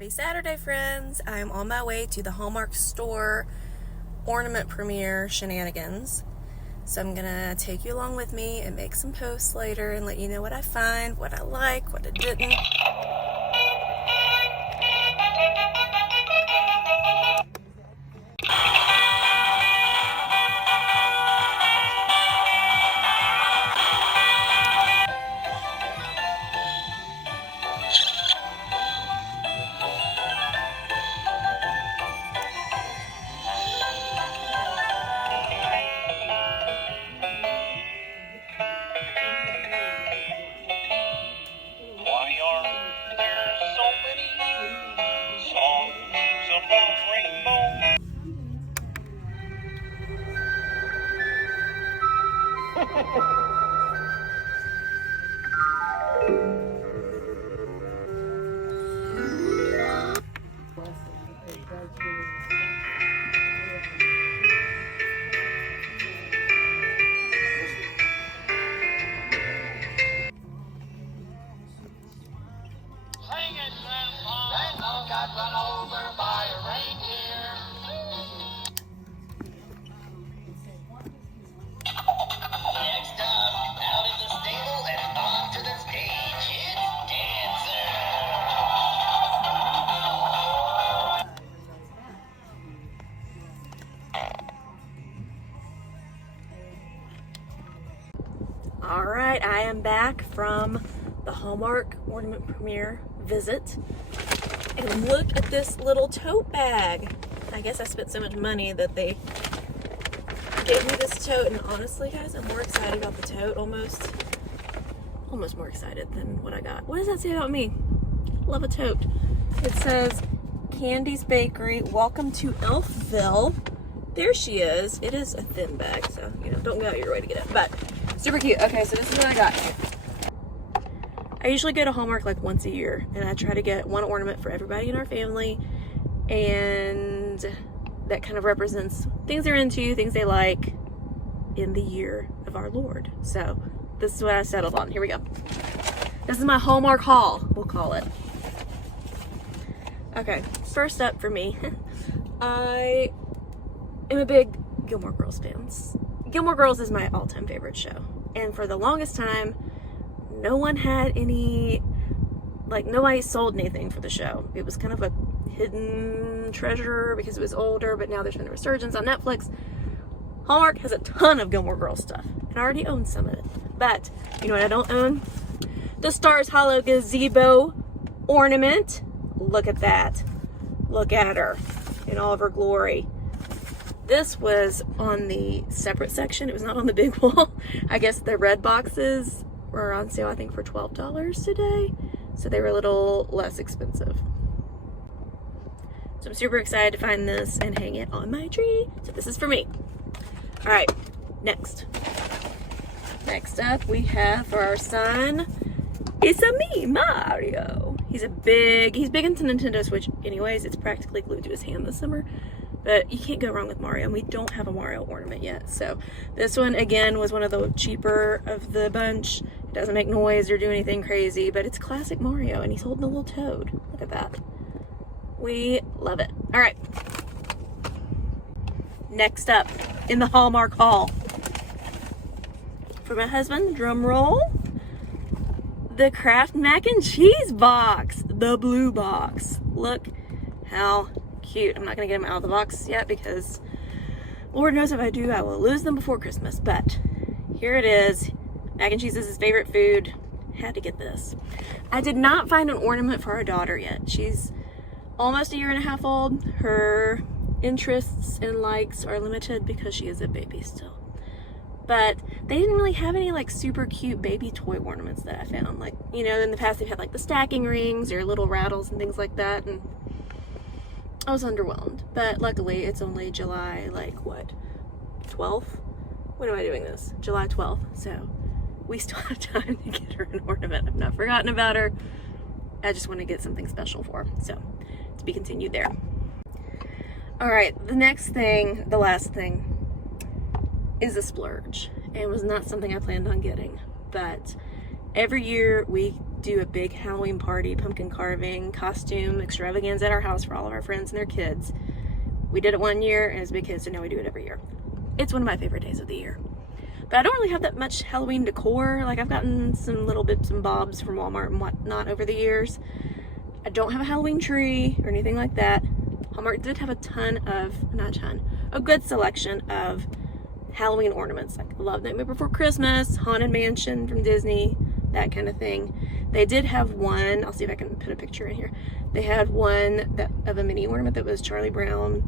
Happy Saturday, friends! I'm on my way to the Hallmark store ornament premiere shenanigans. So I'm gonna take you along with me and make some posts later and let you know what I find, what I like, what I didn't. Alright, I am back from the Hallmark ornament premiere visit. And look at this little tote bag. I guess I spent so much money that they gave me this tote. And honestly, guys, I'm more excited about the tote, almost more excited than what I got. What does that say about me? Love a tote. It says, Candy's Bakery, welcome to Elfville. There she is. It is a thin bag, so, you know, don't go out your way to get it. But super cute. Okay, so this is what I got. I usually go to Hallmark like once a year, and I try to get one ornament for everybody in our family, and that kind of represents things they're into, things they like in the year of our Lord. So this is what I settled on. Here we go. This is my Hallmark haul, we'll call it. Okay, first up for me, I am a big Gilmore Girls fan. Gilmore Girls is my all-time favorite show, and for the longest time no one had any, like, nobody sold anything for the show. It was kind of a hidden treasure because it was older, but now there's been a resurgence on Netflix. Hallmark has a ton of Gilmore Girls stuff, and I already own some of it. But you know what I don't own? The Stars Hollow Gazebo ornament. Look at that. Look at her in all of her glory. This was on the separate section. It was not on the big wall. I guess the red boxes were on sale, I think, for $12 today. So they were a little less expensive. So I'm super excited to find this and hang it on my tree. So this is for me. All right, next. Next up we have for our son, it's a me, Mario. He's big into Nintendo Switch anyways. It's practically glued to his hand this summer. But you can't go wrong with Mario, and we don't have a Mario ornament yet. So this one, again, was one of the cheaper of the bunch. It doesn't make noise or do anything crazy, but it's classic Mario, and he's holding a little toad. Look at that. We love it. All right. Next up, in the Hallmark haul. For my husband, drum roll, the Kraft Mac and Cheese box. The blue box. Look how cute. I'm not gonna get them out of the box yet because Lord knows if I do, I will lose them before Christmas. But here it is. Mac and cheese is his favorite food. Had to get this. I did not find an ornament for our daughter yet. She's almost a year and a half old. Her interests and likes are limited because she is a baby still. But they didn't really have any like super cute baby toy ornaments that I found. Like, you know, in the past they've had like the stacking rings or little rattles and things like that, and I was underwhelmed. But luckily it's only July, like, what, 12th? When am I doing this? July 12th. So we still have time to get her an ornament. I've not forgotten about her. I just want to get something special for her. So to be continued there. All right, the next thing, the last thing, is a splurge. It was not something I planned on getting, but every year we do a big Halloween party, pumpkin carving, costume extravaganza at our house for all of our friends and their kids. We did it one year and as big kids, so now we do it every year. It's one of my favorite days of the year. But I don't really have that much Halloween decor. Like, I've gotten some little bits and bobs from Walmart and whatnot over the years. I don't have a Halloween tree or anything like that. Hallmark did have a good selection of Halloween ornaments. Like Love Nightmare Before Christmas, Haunted Mansion from Disney, that kind of thing. They did have one, I'll see if I can put a picture in here. They had one of a mini ornament that was Charlie Brown.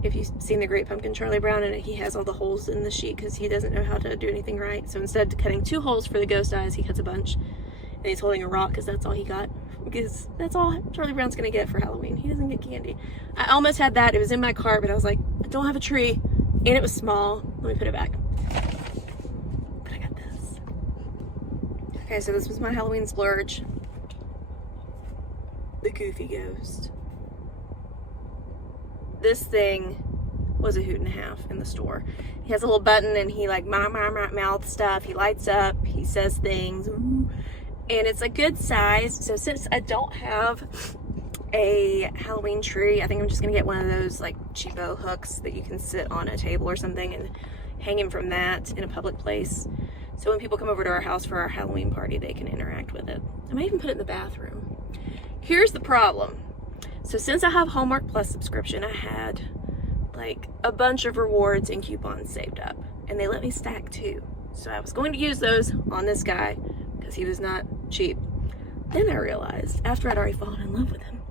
If you've seen The Great Pumpkin, Charlie Brown, and he has all the holes in the sheet because he doesn't know how to do anything right. So instead of cutting 2 holes for the ghost eyes, he cuts a bunch. And he's holding a rock because that's all he got. Because that's all Charlie Brown's gonna get for Halloween. He doesn't get candy. I almost had that. It was in my cart, but I was like, I don't have a tree. And it was small. Let me put it back. But I got this. Okay, so this was my Halloween splurge. The Goofy Ghost. This thing was a hoot and a half in the store. He has a little button and he like mouth stuff. He lights up, he says things. Ooh. And it's a good size. So since I don't have a Halloween tree, I think I'm just gonna get one of those like cheapo hooks that you can sit on a table or something and hang him from that in a public place. So when people come over to our house for our Halloween party, they can interact with it. I might even put it in the bathroom. Here's the problem. So since I have Hallmark Plus subscription, I had like a bunch of rewards and coupons saved up, and they let me stack 2. So I was going to use those on this guy because he was not cheap. Then I realized, after I'd already fallen in love with him,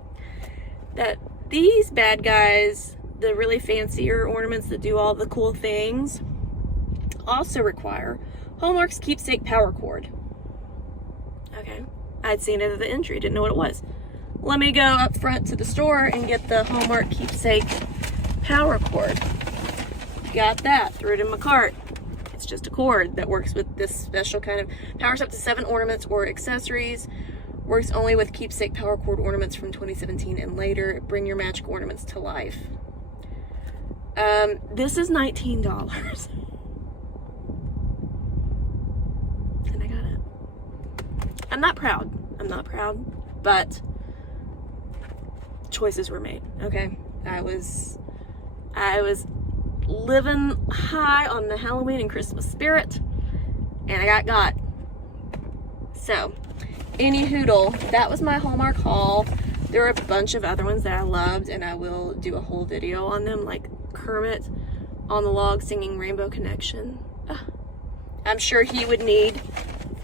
that these bad guys, the really fancier ornaments that do all the cool things, also require Hallmark's Keepsake power cord. Okay, I'd seen it at the entry, didn't know what it was. Let me go up front to the store and get the Hallmark Keepsake power cord. Got that, threw it in my cart. It's just a cord that works with this special kind of, powers up to 7 ornaments or accessories, works only with Keepsake power cord ornaments from 2017 and later. Bring your magic ornaments to life. This is $19. And I got it. I'm not proud, but choices were made, okay? I was living high on the Halloween and Christmas spirit, and I got. So, any hoodle, that was my Hallmark haul. There are a bunch of other ones that I loved, and I will do a whole video on them, like Kermit on the log singing Rainbow Connection. I'm sure he would need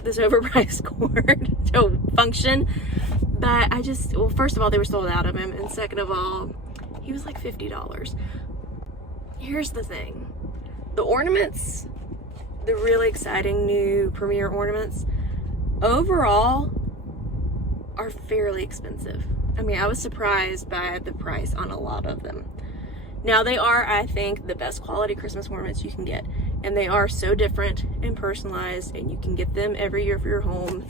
this overpriced cord to function, but well, first of all, they were sold out of him, and second of all, he was like $50. Here's the thing. The ornaments, the really exciting new premiere ornaments, overall are fairly expensive. I mean, I was surprised by the price on a lot of them. Now, they are, I think, the best quality Christmas ornaments you can get, and they are so different and personalized, and you can get them every year for your home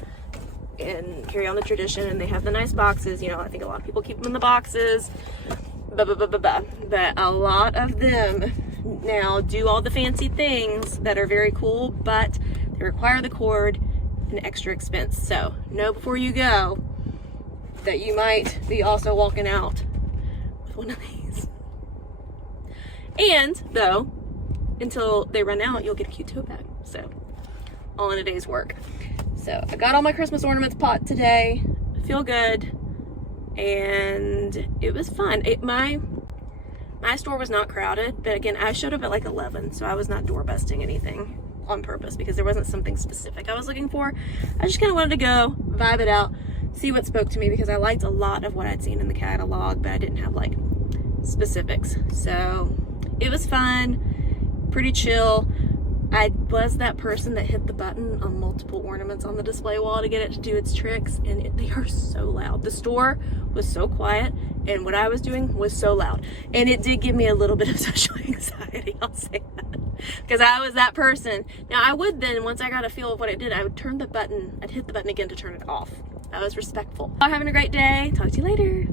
and carry on the tradition. And they have the nice boxes. You know, I think a lot of people keep them in the boxes. But a lot of them now do all the fancy things that are very cool, but they require the cord and extra expense. So know before you go that you might be also walking out with one of these. And though, until they run out, you'll get a cute tote bag. So all in a day's work. So I got all my Christmas ornaments pot today. I feel good. And it was fun. My store was not crowded, but again, I showed up at like 11, so I was not door busting anything on purpose because there wasn't something specific I was looking for. I just kind of wanted to go, vibe it out, see what spoke to me, because I liked a lot of what I'd seen in the catalog, but I didn't have like specifics. So it was fun, pretty chill. I was that person that hit the button on multiple ornaments on the display wall to get it to do its tricks, and they are so loud. The store was so quiet, and what I was doing was so loud. And it did give me a little bit of social anxiety, I'll say that. Because I was that person. Now, I would then, once I got a feel of what it did, I would turn the button, I'd hit the button again to turn it off. I was respectful. Having a great day. Talk to you later.